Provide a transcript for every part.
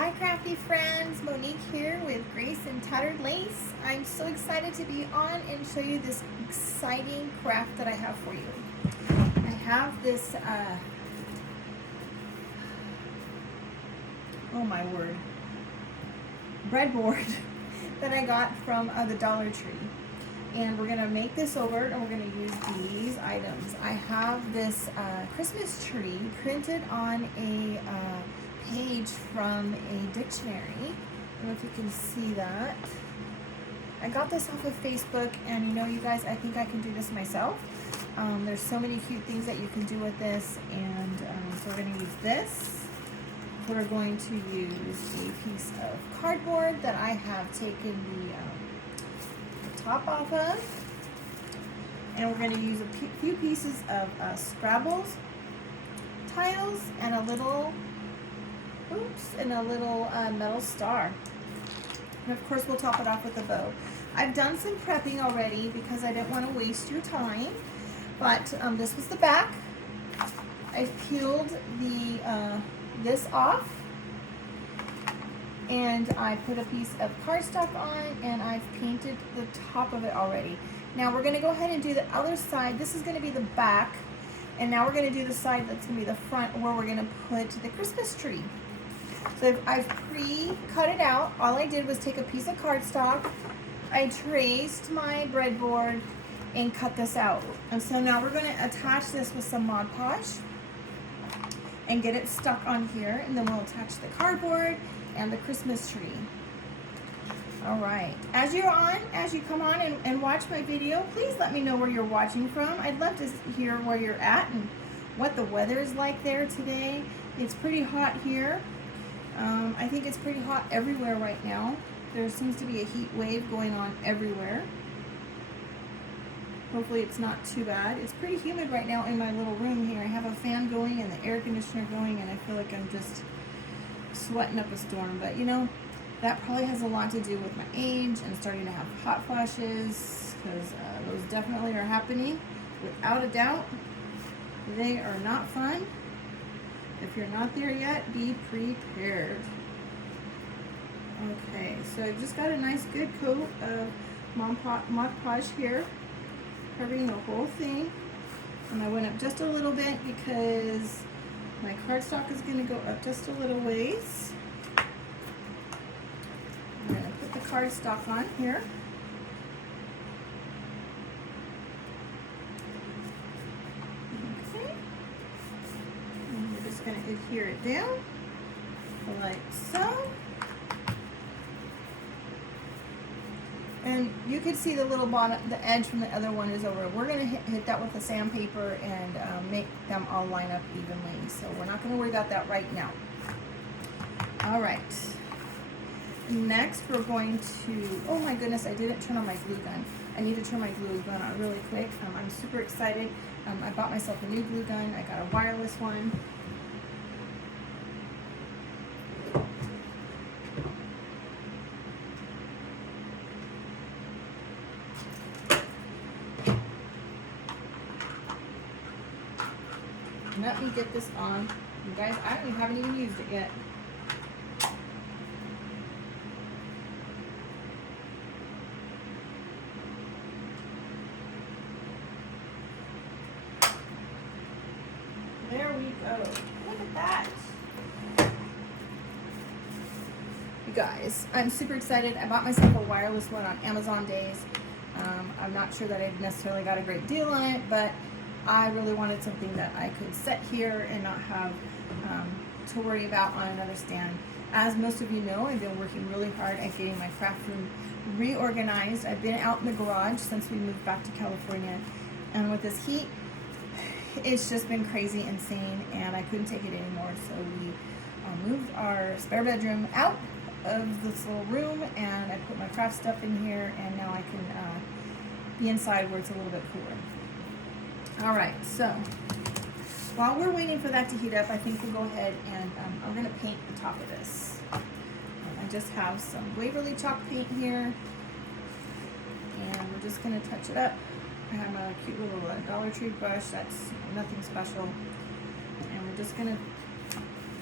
Hi crafty friends, Monique here with Grace and Tattered Lace. I'm so excited to be on and show you this exciting craft that I have for you. I have this, oh my word, breadboard that I got from the Dollar Tree. And we're gonna make this over and we're gonna use these items. I have this Christmas tree printed on a page from a dictionary. I don't know if you can see that. I got this off of Facebook, and you know, you guys, I think I can do this myself. There's so many cute things that you can do with this, and so we're gonna use this. We're going to use a piece of cardboard that I have taken the top off of, and we're going to use a few pieces of scrabbles tiles and a little metal star, and of course we'll top it off with a bow. I've done some prepping already because I didn't want to waste your time, but this was the back. I peeled this off, and I put a piece of cardstock on, and I've painted the top of it already. Now we're going to go ahead and do the other side. This is going to be the back, and now we're going to do the side that's going to be the front, where we're going to put the Christmas tree. So I've pre-cut it out. All I did was take a piece of cardstock, I traced my breadboard, and cut this out. And so now we're going to attach this with some Mod Podge and get it stuck on here, and then we'll attach the cardboard and the Christmas tree. All right, as you come on and watch my video, please let me know where you're watching from. I'd love to hear where you're at and what the weather is like there today. It's pretty hot here. I think it's pretty hot everywhere right now. There seems to be a heat wave going on everywhere. Hopefully it's not too bad. It's pretty humid right now in my little room here. I have a fan going and the air conditioner going, and I feel like I'm just sweating up a storm. But you know, that probably has a lot to do with my age and starting to have hot flashes, because those definitely are happening. Without a doubt, they are not fun. If you're not there yet, be prepared. Okay, so I've just got a nice good coat of Mod Podge here, covering the whole thing. And I went up just a little bit because my cardstock is going to go up just a little ways. I'm going to put the cardstock on here. Okay. And we're just going to adhere it down like so. And you can see the little bottom, the edge from the other one is over. We're going to hit that with the sandpaper and make them all line up evenly. So we're not going to worry about that right now. All right. Next, we're going to, oh my goodness, I didn't turn on my glue gun. I need to turn my glue gun on really quick. I'm super excited. I bought myself a new glue gun. I got a wireless one. Let me get this on. You guys, I haven't even used it yet. There we go. Look at that. You guys, I'm super excited. I bought myself a wireless one on Amazon Days. I'm not sure that I necessarily got a great deal on it, but I really wanted something that I could set here and not have to worry about on another stand. As most of you know, I've been working really hard at getting my craft room reorganized. I've been out in the garage since we moved back to California, and with this heat, it's just been crazy insane, and I couldn't take it anymore. So we moved our spare bedroom out of this little room, and I put my craft stuff in here, and now I can be inside where it's a little bit cooler. All right, so while we're waiting for that to heat up, I think we'll go ahead and I'm going to paint the top of this. I just have some Waverly chalk paint here, and we're just going to touch it up. I have a cute little Dollar Tree brush, that's nothing special. And we're just going to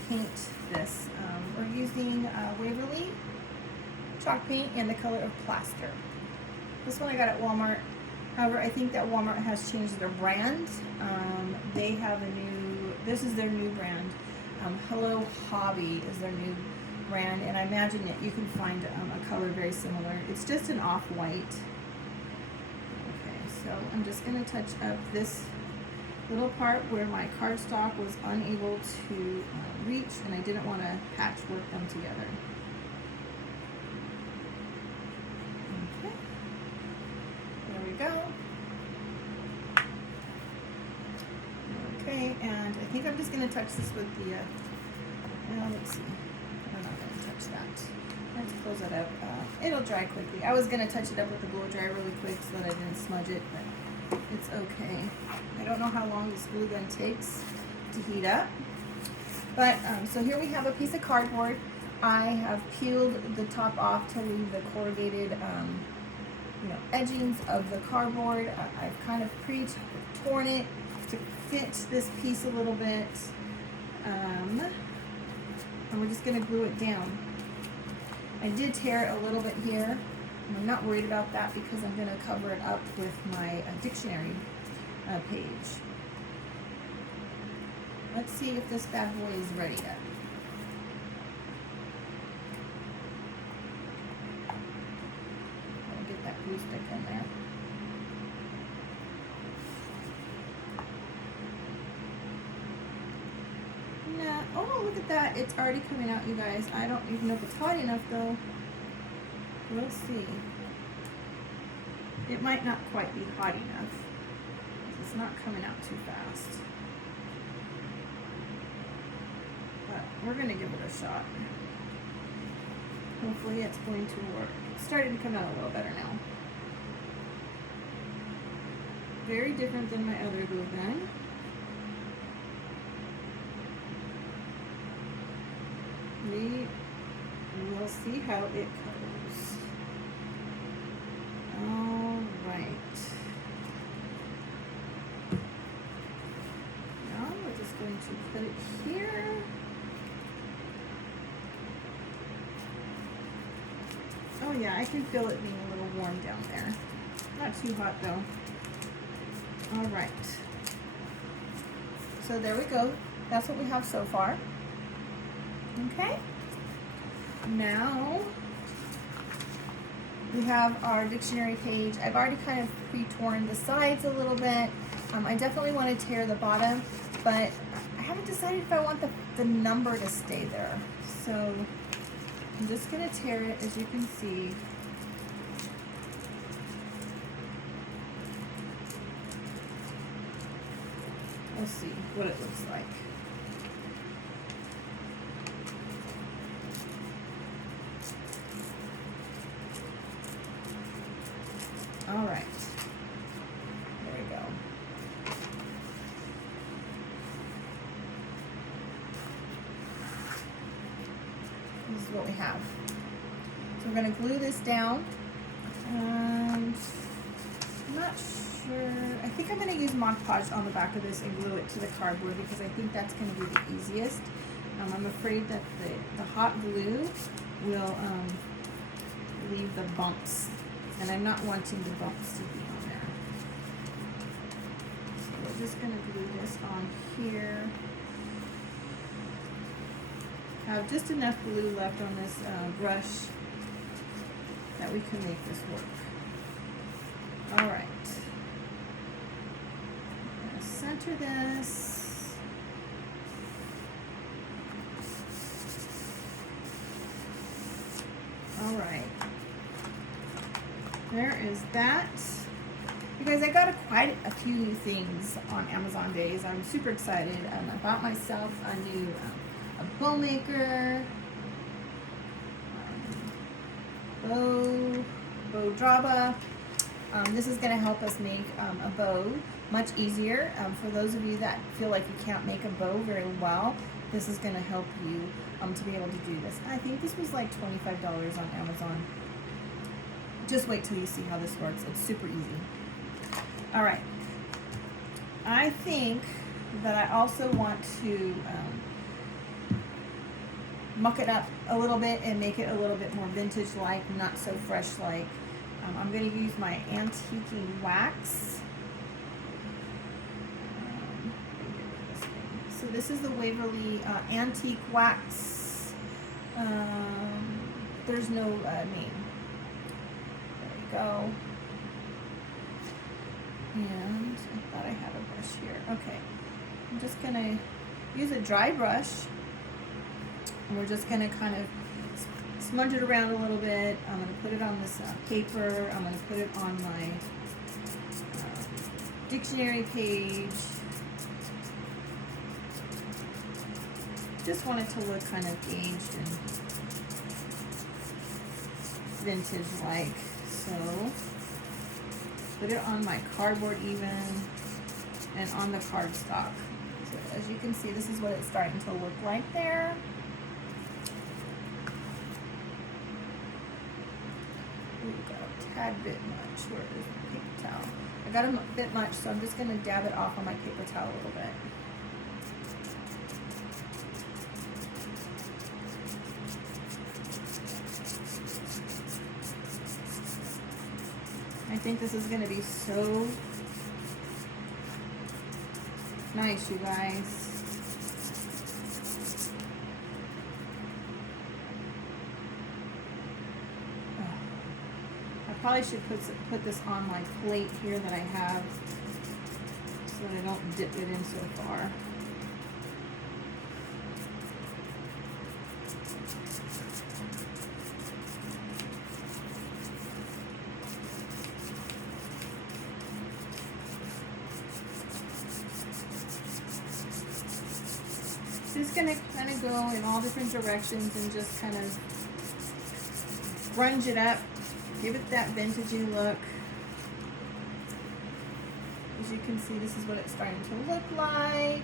paint this. We're using Waverly chalk paint in the color of plaster. This one I got at Walmart. However, I think that Walmart has changed their brand. They have a new, this is their new brand. Hello Hobby is their new brand, and I imagine that you can find a color very similar. It's just an off-white. Okay, so I'm just going to touch up this little part where my cardstock was unable to reach, and I didn't want to patchwork them together. Okay, there we go. Okay, and I think I'm just going to touch this with the, let's see, I'm not going to touch that. Let's close it up. It'll dry quickly. I was going to touch it up with the blow dry really quick so that I didn't smudge it, but it's okay. I don't know how long this glue gun takes to heat up. But, so here we have a piece of cardboard. I have peeled the top off to leave the corrugated, edgings of the cardboard. I've kind of pre-torn it to fit this piece a little bit. And we're just going to glue it down. I did tear it a little bit here. I'm not worried about that because I'm going to cover it up with my dictionary page. Let's see if this bad boy is ready yet. I'll get that glue stick in there. Nah. Oh, look at that. It's already coming out, you guys. I don't even know if it's hot enough though. We'll see. It might not quite be hot enough. It's not coming out too fast. But we're going to give it a shot. Hopefully it's going to work. It's starting to come out a little better now. Very different than my other glue gun. We will see how it goes. All right. Now we're just going to put it here. Oh yeah, I can feel it being a little warm down there. Not too hot though. All right. So there we go. That's what we have so far. Okay. Now we have our dictionary page. I've already kind of pre-torn the sides a little bit. I definitely want to tear the bottom, but I haven't decided if I want the number to stay there. So I'm just going to tear it, as you can see. We'll see what it looks like. All right, there we go. This is what we have. So we're going to glue this down. And I'm not sure. I think I'm going to use Mod Podge on the back of this and glue it to the cardboard because I think that's going to be the easiest. I'm afraid that the hot glue will leave the bumps. And I'm not wanting the bumps to be on there. So we're just going to glue this on here. I have just enough glue left on this brush that we can make this work. All right. I'm going to center this. All right. There is that. You guys, I got quite a few new things on Amazon Days. I'm super excited. I bought myself a new a bow maker, bow draba. This is going to help us make a bow much easier. For those of you that feel like you can't make a bow very well, this is going to help you to be able to do this. I think this was like $25 on Amazon. Just wait till you see how this works. It's super easy. All right. I think that I also want to muck it up a little bit and make it a little bit more vintage-like, not so fresh-like. I'm going to use my antiquing wax. So this is the Waverly Antique Wax. There's no name. There we go. And I thought I had a brush here. Okay. I'm just going to use a dry brush. And we're just going to kind of smudge it around a little bit. I'm going to put it on this paper. I'm going to put it on my dictionary page. Just want it to look kind of aged and vintage-like. So put it on my cardboard even and on the cardstock. So as you can see, this is what it's starting to look like there. Ooh, got a tad bit much. Where is my paper towel? I got a bit much, so I'm just going to dab it off on my paper towel a little bit. I think this is going to be so nice, you guys. I probably should put this on my plate here that I have so that I don't dip it in so far. Just going to kind of go in all different directions and just kind of grunge it up, give it that vintagey look. As you can see, this is what it's starting to look like.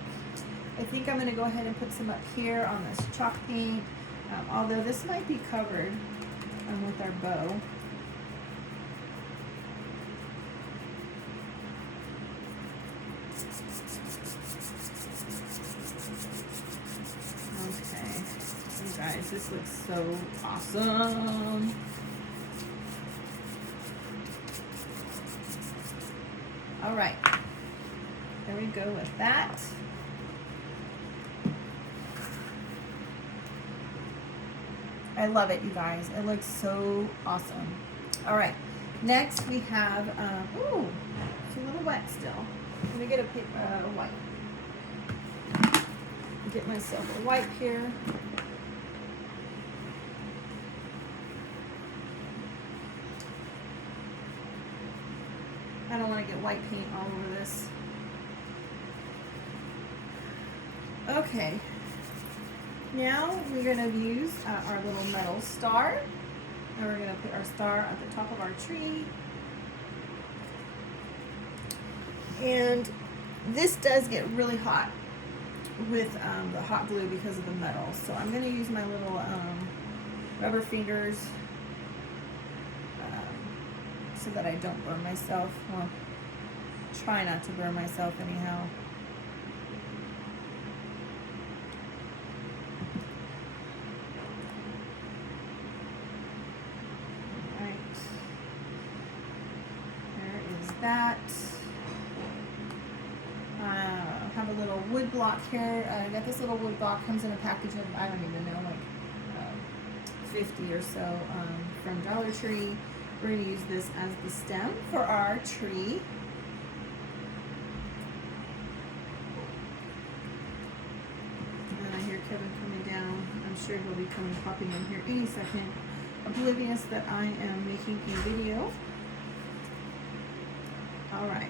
I think I'm going to go ahead and put some up here on this chalk paint, although this might be covered with our bow. Okay, you guys, this looks so awesome. All right, there we go with that. I love it, you guys. It looks so awesome. All right, next we have, ooh, it's a little wet still. I'm gonna get a wipe. Get myself a wipe here. I don't want to get white paint all over this. Okay, now we're going to use our little metal star, and we're going to put our star at the top of our tree. And this does get really hot with the hot glue because of the metal. So I'm going to use my little rubber fingers so that I don't burn myself. Well, try not to burn myself anyhow. All right. There is that. I have a little wood block here. I got this little wood block, comes in a package of, I don't even know, like 50 or so from Dollar Tree. We're going to use this as the stem for our tree. And I hear Kevin coming down. I'm sure he'll be popping in here any second, oblivious that I am making a video. All right,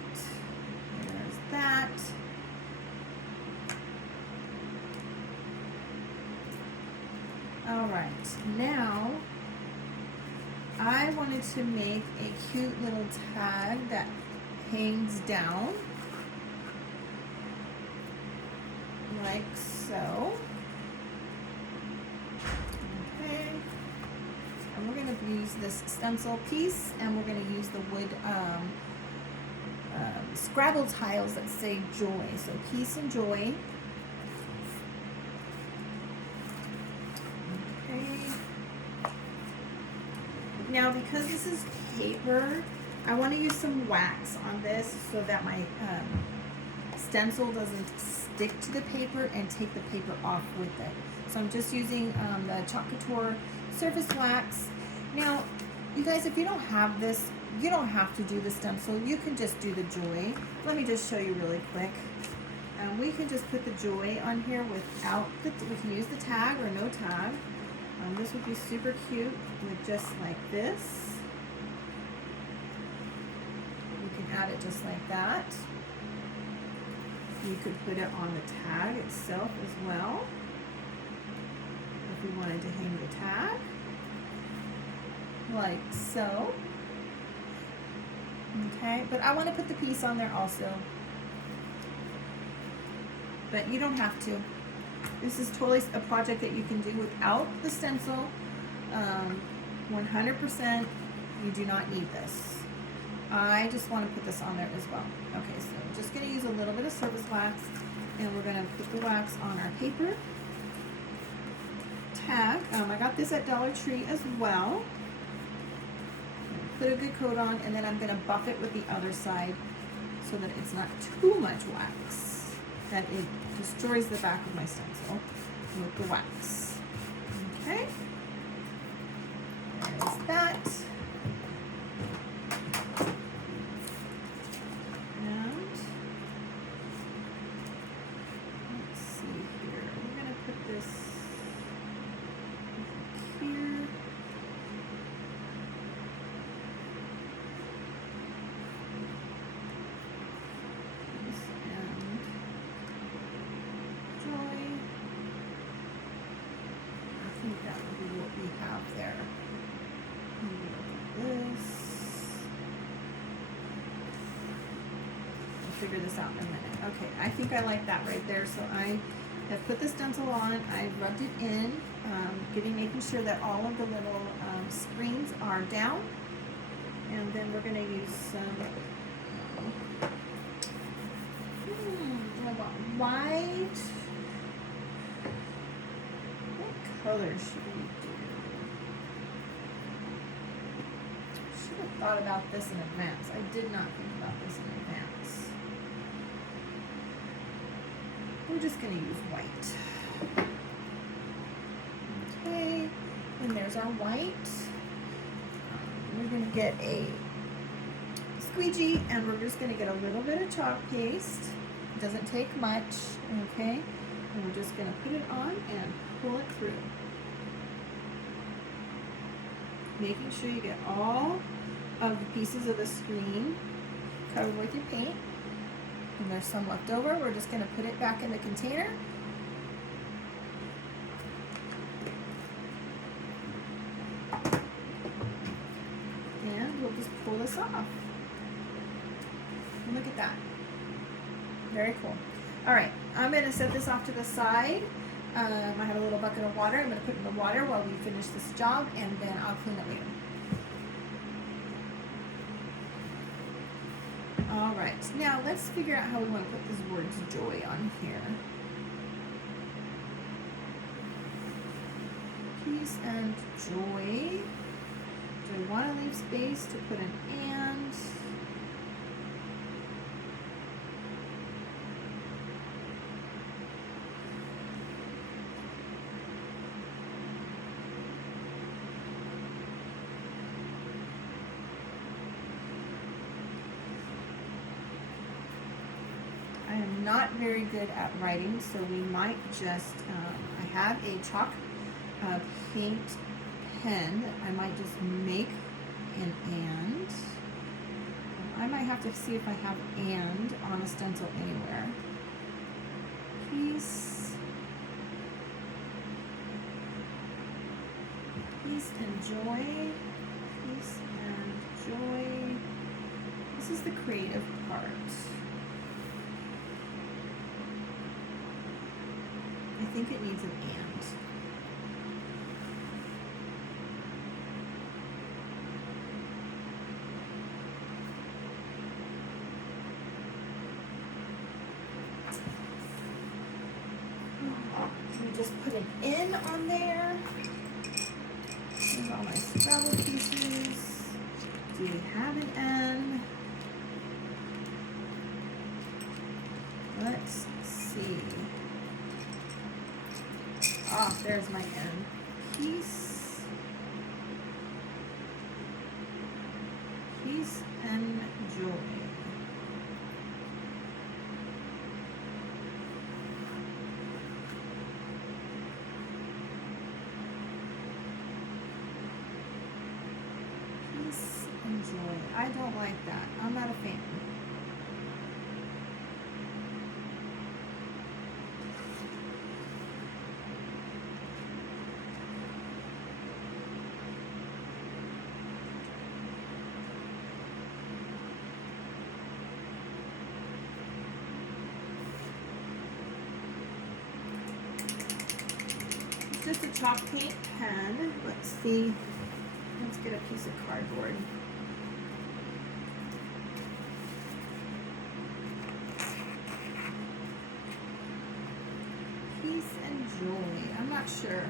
there's that. All right, now I wanted to make a cute little tag that hangs down like so. Okay, and we're going to use this stencil piece, and we're going to use the wood Scrabble tiles that say joy, so peace and joy. Now, because this is paper, I want to use some wax on this so that my stencil doesn't stick to the paper and take the paper off with it. So I'm just using the Chalk Couture surface wax. Now, you guys, if you don't have this, you don't have to do the stencil. You can just do the joy. Let me just show you really quick. We can just put the joy on here without the, we can use the tag or no tag. This would be super cute with just like this. You can add it just like that. You could put it on the tag itself as well, if we wanted to hang the tag, like so. Okay, but I want to put the piece on there also. But you don't have to. This is totally a project that you can do without the stencil. 100%, you do not need this. I just want to put this on there as well. Okay, so I'm just going to use a little bit of surface wax, and we're going to put the wax on our paper tag. I got this at Dollar Tree as well. Put a good coat on, and then I'm going to buff it with the other side so that it's not too much wax, that it destroys the back of my stencil with the wax. Okay, there's that. And let's see here. We're going to put this here. Figure this out in a minute. Okay, I think I like that right there. So I have put the stencil on, I've rubbed it in, making sure that all of the little screens are down. And then we're going to use some I want white. What color should we do? Should have thought about this in advance. I did not think about this in advance. We're just going to use white. Okay, and there's our white. We're going to get a squeegee, and we're just going to get a little bit of chalk paste. It doesn't take much, okay? And we're just going to put it on and pull it through. Making sure you get all of the pieces of the screen covered with your paint. And there's some left over. We're just going to put it back in the container. And we'll just pull this off. And look at that. Very cool. All right, I'm going to set this off to the side. I have a little bucket of water. I'm going to put it in the water while we finish this job, and then I'll clean it later. All right, now let's figure out how we want to put this word joy on here. Peace and joy. Do I want to leave space to put an and? I am not very good at writing, so we might just, I have a chalk paint pen that I might just make an and. I might have to see if I have and on a stencil anywhere. Peace. Peace and joy. Peace and joy. This is the creative part. I think it needs an and. We just put an N on there. Here's all my scrabble pieces. Do we have an N? Let's see. Ah, there's my N. Peace. Peace and joy. Peace and joy. I don't like that. I'm not a fan. Just a chalk paint pen. Let's see. Let's get a piece of cardboard. Peace and joy. I'm not sure.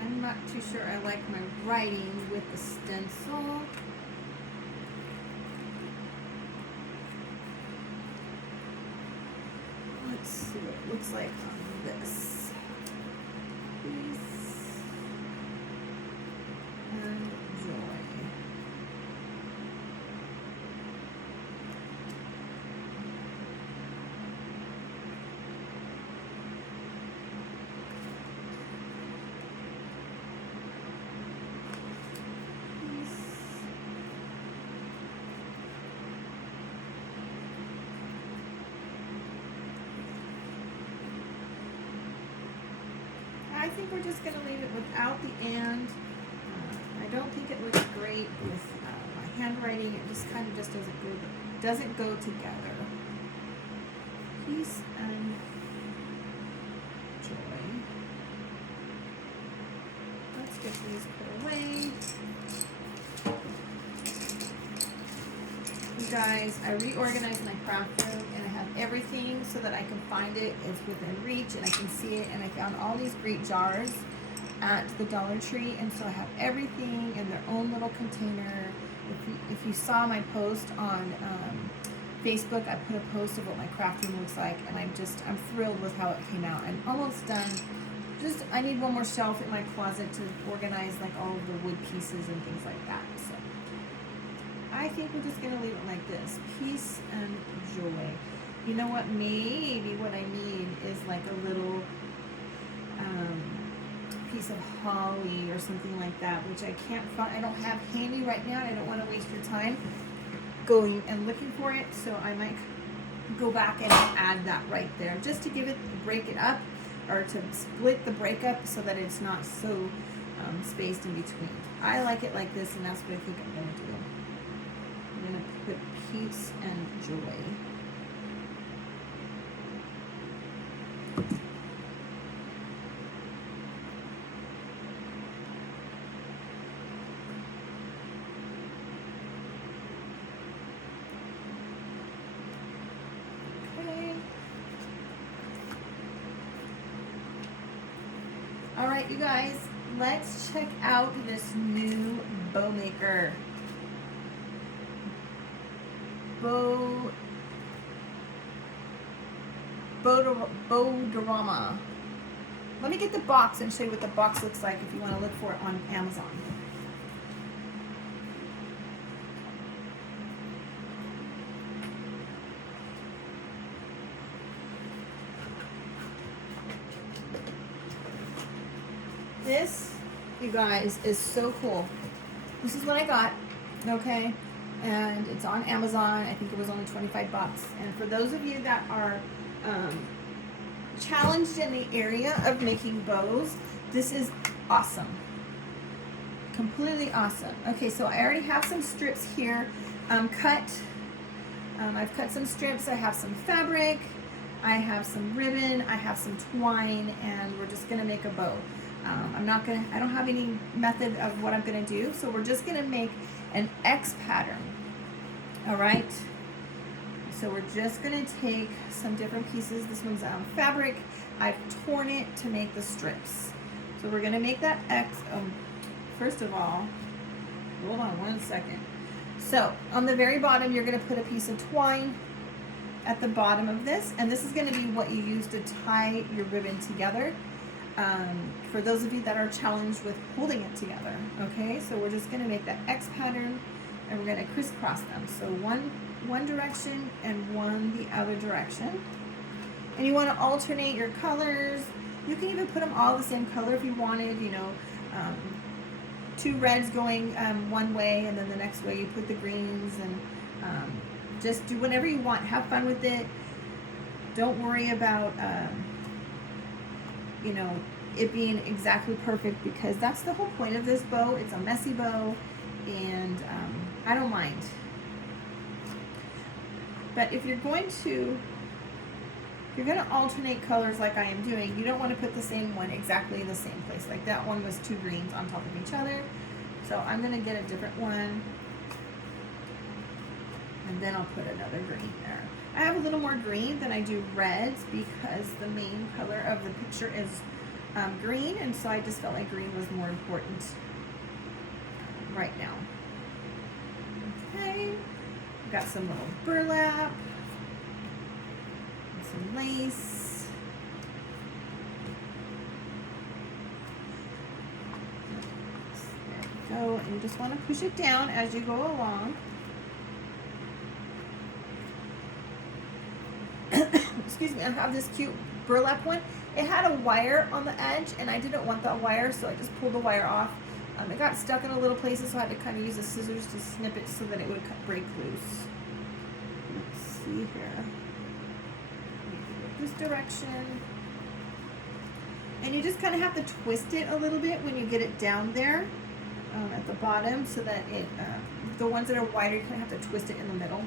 I'm not too sure I like my writing with the stencil. Let's see what it looks like on this. Peace and joy. I think we're just going to leave it without the and. I don't think it looks great with my handwriting. It just kind of just doesn't go together. Peace and joy. Let's get these put away. You guys, I reorganized my craft room and I have everything so that I can find it. It's within reach and I can see it, and I found all these great jars at the Dollar Tree, and so I have everything in their own little container. If you saw my post on Facebook, I put a post of what my craft room looks like, and I'm thrilled with how it came out. I'm almost done. I need one more shelf in my closet to organize like all of the wood pieces and things like that. So I think we're just gonna leave it like this. Peace and joy. You know what? Maybe what I need is like a little piece of holly or something like that, which I can't find. I don't have handy right now, and I don't want to waste your time going and looking for it. So I might go back and add that right there, just to break it up, or to split the breakup so that it's not so spaced in between. I like it like this, and that's what I think I'm gonna do. I'm gonna put peace and joy. All right, you guys, let's check out this new bow maker. Bowdorama. Let me get the box and show you what the box looks like if you want to look for it on Amazon. This, you guys, is so cool. This is what I got, okay? And it's on Amazon. I think it was only 25 bucks. And for those of you that are challenged in the area of making bows, this is awesome. Completely awesome. Okay, so I already have some strips here cut. I've cut some strips. I have some fabric. I have some ribbon. I have some twine, and we're just gonna make a bow. I don't have any method of what I'm gonna do, so we're just gonna make an X pattern. All right. So we're just gonna take some different pieces. This one's fabric. I've torn it to make the strips. So we're gonna make that X. First of all, hold on one second. So on the very bottom, you're gonna put a piece of twine at the bottom of this, and this is gonna be what you use to tie your ribbon together. For those of you that are challenged with holding it together, okay? So we're just gonna make that X pattern, and we're gonna crisscross them. So one direction and one the other direction. And you wanna alternate your colors. You can even put them all the same color if you wanted, you know, 2 reds going one way, and then the next way you put the greens, and just do whatever you want. Have fun with it. Don't worry about, you know, it being exactly perfect, because that's the whole point of this bow. It's a messy bow, and I don't mind. But if you're going to alternate colors like I am doing, you don't want to put the same one exactly in the same place. Like that one was 2 greens on top of each other. So I'm going to get a different one, and then I'll put another green there. I have a little more green than I do reds, because the main color of the picture is green, and so I just felt like green was more important right now. Okay, I've got some little burlap, and some lace. There we go, and you just want to push it down as you go along. Excuse me, I have this cute burlap one. It had a wire on the edge, and I didn't want that wire, so I just pulled the wire off. It got stuck in a little places, so I had to kind of use the scissors to snip it so that it would break loose. Let's see here. This direction. And you just kind of have to twist it a little bit when you get it down there at the bottom, so that it, the ones that are wider, you kind of have to twist it in the middle.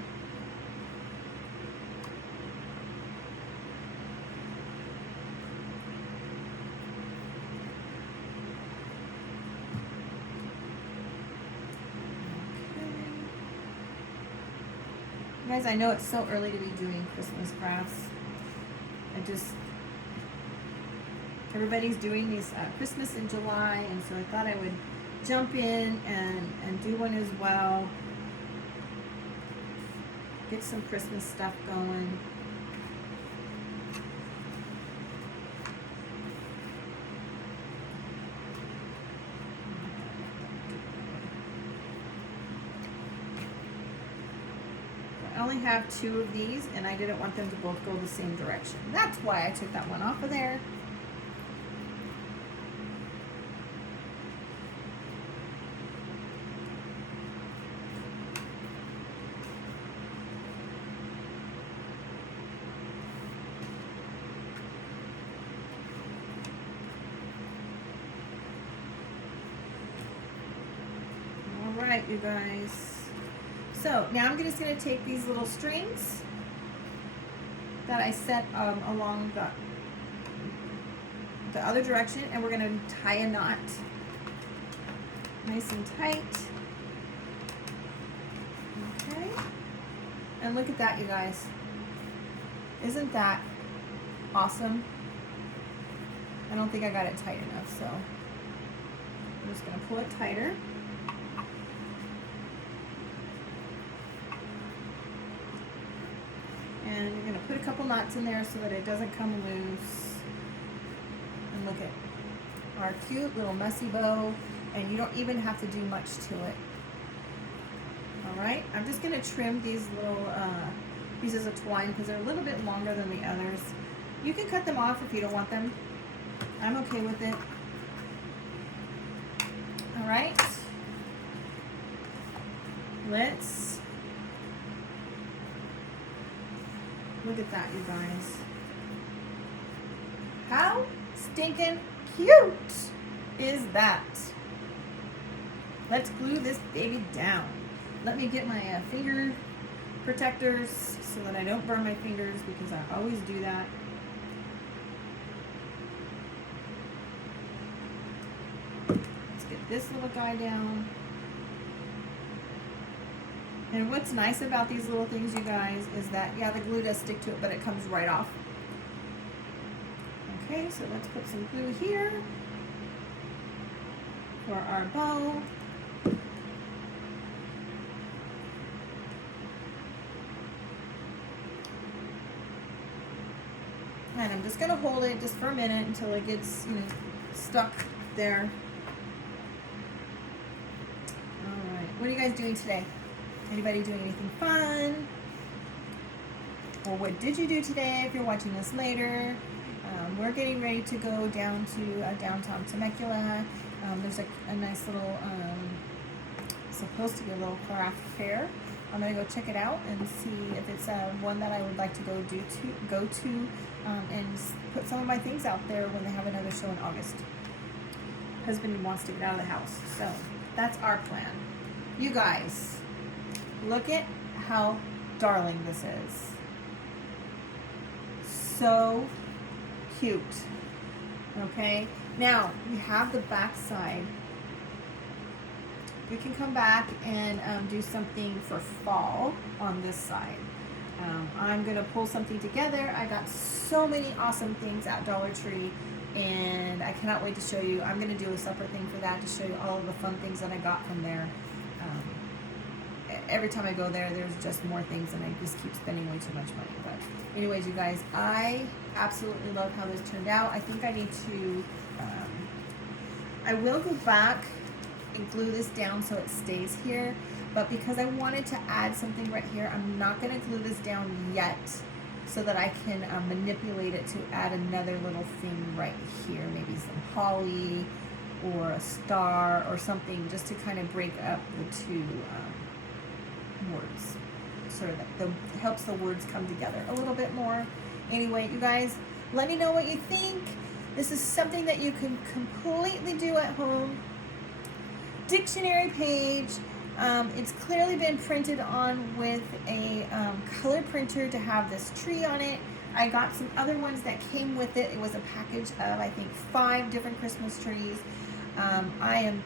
Guys, I know it's so early to be doing Christmas crafts. Everybody's doing these Christmas in July, and so I thought I would jump in and do one as well. Get some Christmas stuff going. I only have 2 of these, and I didn't want them to both go the same direction. That's why I took that one off of there. All right, you guys. So now I'm just going to take these little strings that I set along the other direction, and we're going to tie a knot nice and tight. Okay. And look at that, you guys. Isn't that awesome? I don't think I got it tight enough, so I'm just going to pull it tighter. And you're going to put a couple knots in there so that it doesn't come loose. And look at our cute little messy bow. And you don't even have to do much to it. Alright, I'm just going to trim these little pieces of twine because they're a little bit longer than the others. You can cut them off if you don't want them. I'm okay with it. Alright. Let's look at that, you guys. How stinking cute is that? Let's glue this baby down. Let me get my finger protectors so that I don't burn my fingers, because I always do that. Let's get this little guy down. And what's nice about these little things, you guys, is that, yeah, the glue does stick to it, but it comes right off. Okay, so let's put some glue here for our bow. And I'm just gonna hold it just for a minute until it gets, stuck there. All right, what are you guys doing today? Anybody doing anything fun? Or what did you do today if you're watching this later? We're getting ready to go down to downtown Temecula. There's a nice little, supposed to be a little craft fair. I'm gonna go check it out and see if it's one that I would like to go to, and put some of my things out there when they have another show in August. Husband wants to get out of the house, so that's our plan. You guys, look at how darling this is. So cute. Okay, now we have the back side. We can come back and do something for fall on this side. I'm gonna pull something together. I got so many awesome things at Dollar Tree, and I cannot wait to show you. I'm gonna do a separate thing for that to show you all of the fun things that I got from there. Every time I go there, there's just more things, and I just keep spending way too much money. But anyways, you guys, I absolutely love how this turned out. I think I need to, I will go back and glue this down so it stays here, but because I wanted to add something right here, I'm not going to glue this down yet, so that I can manipulate it to add another little thing right here, maybe some holly or a star or something, just to kind of break up the two words, so that helps the words come together a little bit more. Anyway, you guys, let me know what you think. This is something that you can completely do at home. Dictionary page. It's clearly been printed on with a color printer to have this tree on it. I got some other ones that came with it. It was a package of, I think, 5 different Christmas trees. I am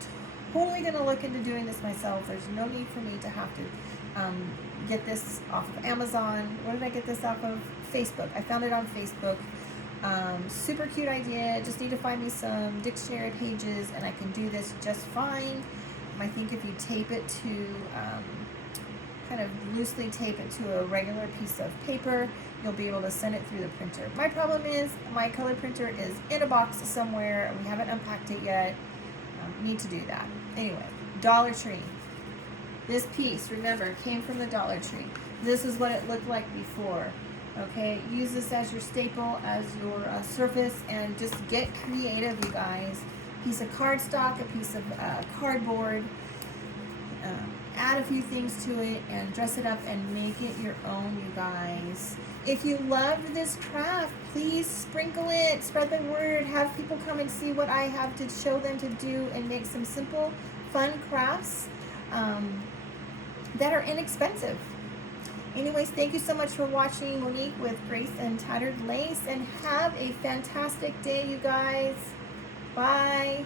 totally going to look into doing this myself. There's no need for me to have to get this off of Amazon. Where did I get this off of? Facebook. I found it on Facebook. Super cute idea. Just need to find me some dictionary pages and I can do this just fine. I think if you tape it to, kind of loosely tape it to a regular piece of paper, you'll be able to send it through the printer. My problem is my color printer is in a box somewhere. We haven't unpacked it yet. Need to do that. Anyway, Dollar Tree. This piece, remember, came from the Dollar Tree. This is what it looked like before. Okay, use this as your staple, as your surface, and just get creative, you guys. Piece of cardstock, a piece of cardboard, add a few things to it and dress it up and make it your own, you guys. If you loved this craft, please sprinkle it, spread the word, have people come and see what I have to show them to do, and make some simple, fun crafts that are inexpensive. Anyways, thank you so much for watching Monique with Grace and Tattered Lace, and have a fantastic day, you guys. Bye.